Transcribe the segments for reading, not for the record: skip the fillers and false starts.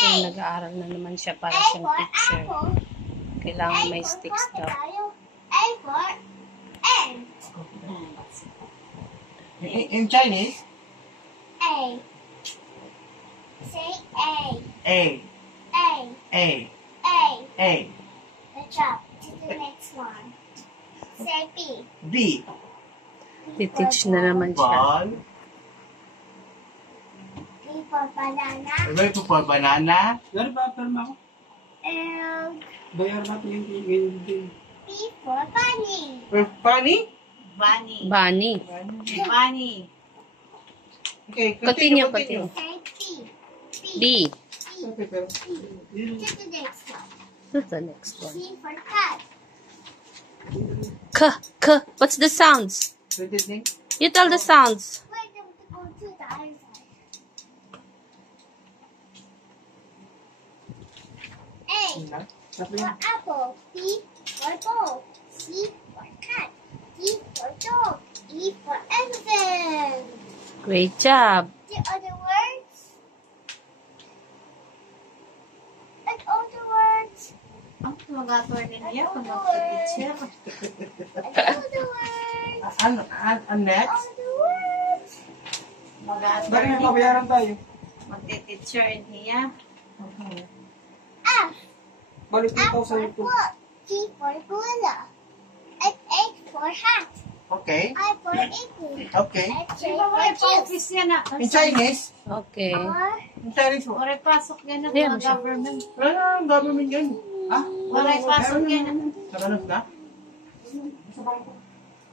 Yung nag-aaral na naman siya para siyang teacher. Kailangan may sticks daw. A for ant. In Chinese? A. Say A. A. A. A. A. A. Good job. To the next one. Say B. B. Titeach na naman siya. Ball. B for banana. Ready for banana. Dari ba, perma ako? And Bayar natin yung B for bunny. Funny? Bunny. Bunny. Bunny. Okay, Continue. Say B. B. Okay, pero... To the next one. What's the next one? C for cat. K. What's the sounds? Continue. You tell the sounds. Wait, them to go to the other side. A for apple. B for ball. C for cat. D for dog. E for elephant. Great job. The other words? And all the words. Ang mag-attor niya kung And mag-teacher. all the words. And next? All the words. Mag-attor Dari niya. mabayaran tayo. Mag-teacher niya. F. Balik F for 2,000 ito. foot. G for gorilla. And H for hat. Okay. I for igloo. Okay. And J Di for ba may juice. pa-office yan na? In Chinese? Okay. R. In Chinese mo? Waray pasok yan ng Ayan mga siya. government. Ang government yan. Ah? Waray pasok yan. Nakanos na?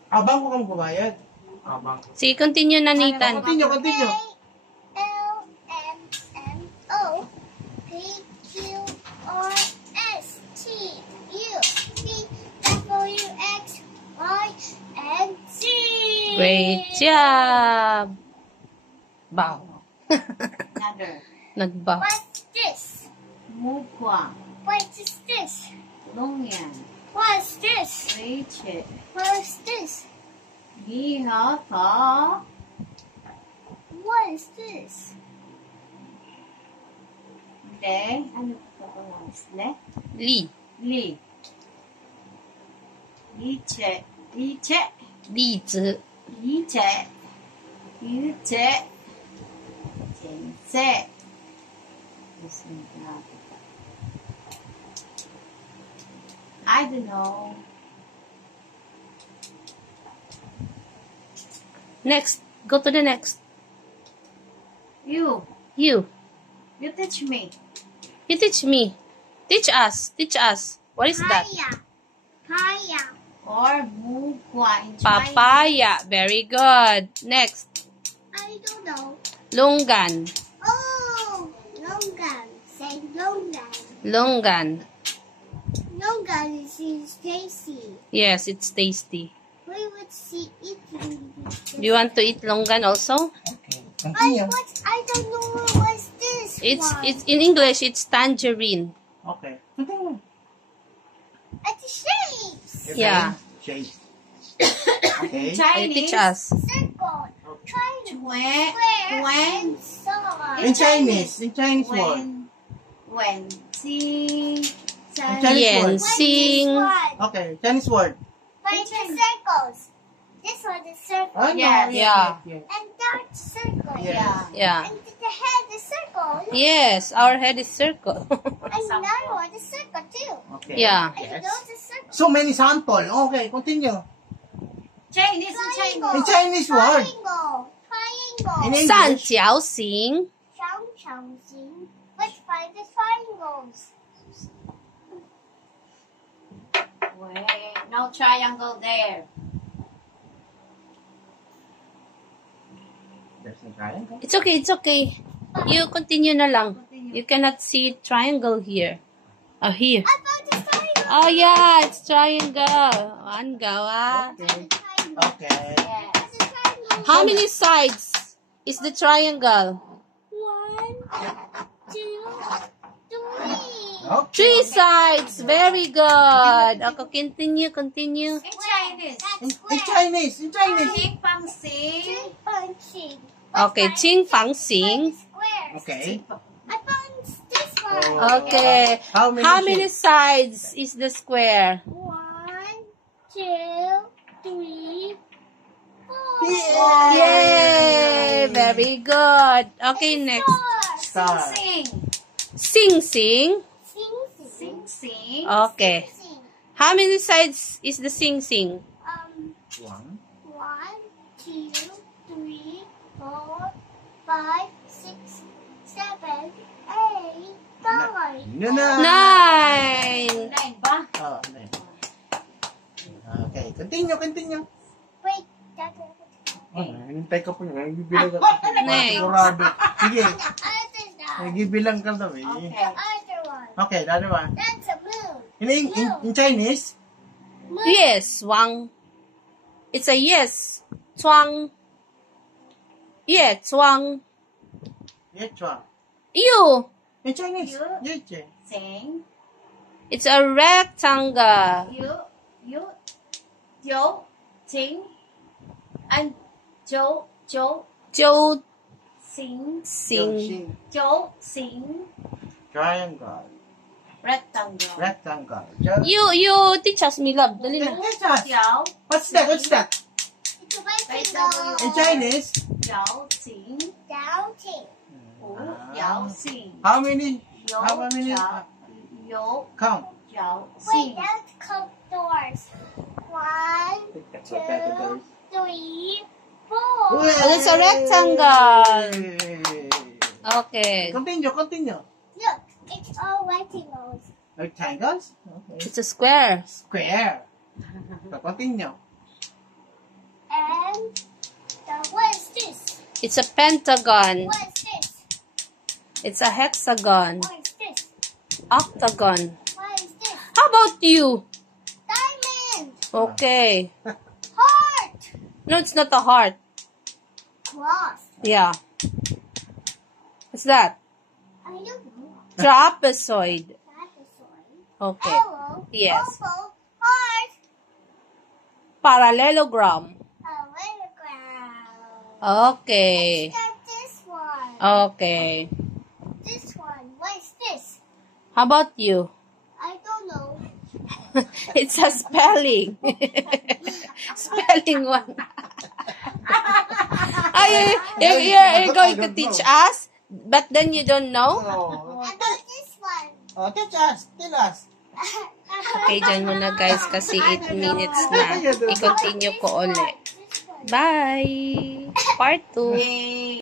Abang ko kang bumayad. Abang. Sige, continue na, Nathan. Continue. L M N O P Q R S T U V W X Y and Z. Great job. Bow. Another. Nagbow. What's this? Mukwa. What is this? Longyan. What's this? Reiche. What's this? Gihata. What is this? Le. Ano pa ba Le? Li. Li. Liche. Liche. Li zi. Liche. Liche. Jianse. I don't know. Next. Go to the next. You You. teach me. You teach me. Teach us. What is that? Paya. Or mukwa in Chinese. Papaya. Very good. Next. I don't know. Longgan. Oh, longan. Say longan. Longgan. Longan is tasty. Yes, it's tasty. We would see eating. Do you want to eat longgan also? Okay. Continue. I don't know what's this one. It's in English. It's tangerine. Okay. Continue. It's shapes. Yeah. Shape. In Okay. Can you teach Chinese. us? Circle. Triangle. When Square. And side. In Chinese word. when si Chinese Yan. word. Sing. This one. Okay. Chinese word. But the circles. This one is circle. Oh, no. Yes. Yeah. And that circle. Yeah. Yeah. And the head is circle. Yes, our head is circle. And another one is circle too. Okay. Yeah. And Yes. those is circle. So many sample. Okay. Continue. Chinese Triangle. In Chinese word. Triangle. Triangle. In English. 三角形. Chang. Let's find the triangles. Wait, no triangle there. There's a triangle. It's okay. You continue na lang. You cannot see triangle here. Oh, here. I found the triangle. Oh, yeah, it's triangle. One gawa. Okay. Triangle. Okay. It's a triangle. How many sides is the triangle? 1, 2, 3. Okay. 3 sides. Very good. Okay, continue. In Chinese. In Chinese. Xing Fang Xing. Okay, 清方形. Squares. Okay. I found this Okay. How many sides is the square? 1, 2, 3, 4. Yay! Very good. Okay, next. Star. Sing. Sing, sing. Sing, sing. Okay. How many sides is the sing, sing? 1. 1, 2, 3, 4, 5, 6, 7, 8, 9. Yun na. 9. 9 ba? Oh, nine. Okay, continue. Wait, Hintay ka po yun. Nagbibilang ka. Next. Sigurado. Sige, the other side. nagbibilang ka daw eh. Okay. The other one. Okay, the other one. That's a moon. In Chinese, Moon. Yes, Wang. It's a yes. Chuang. Yeah, Chuang. Yechua. You. In Chinese, You. Yeche. Sing. It's a rectangle. You. Sing. And Joe. Zhou Sing. Sing. Joe. Sing. Triangle. Rectangle. Rectangle. You teach us, me love. Dali na. Jiao. What's that? It's a rectangle. In Chinese? Jiao. Sing. Down, T. Jiao. Sing. How many? Yo. How many? Yo. Count. Jiao. Wait, Sing. let's count doors. 1, 2, 3, 4. Oh, it's a rectangle. Okay. Continue. Look, it's all rectangles. Rectangles? Okay. It's a square. Square. So continue. And what is this? It's a pentagon. What is this? It's a hexagon. What is this? Octagon. What is this? How about you? Diamond. Okay. Heart. No, it's not a heart. Cross. Yeah. What's that? I don't know. Trapezoid. Trapezoid. Okay. Arrow. Yes. Oval. Heart. Parallelogram. Parallelogram. Okay. Got this one. Okay. This one. What is this? How about you? I don't know. It's a spelling. Spelling one. You're going to teach us, but then you don't know? Oh, How about this one? teach us. Tell us. Okay, dyan muna guys kasi 8 minutes na. I-continue ko ulit. This one. Bye! Part 2. Yay.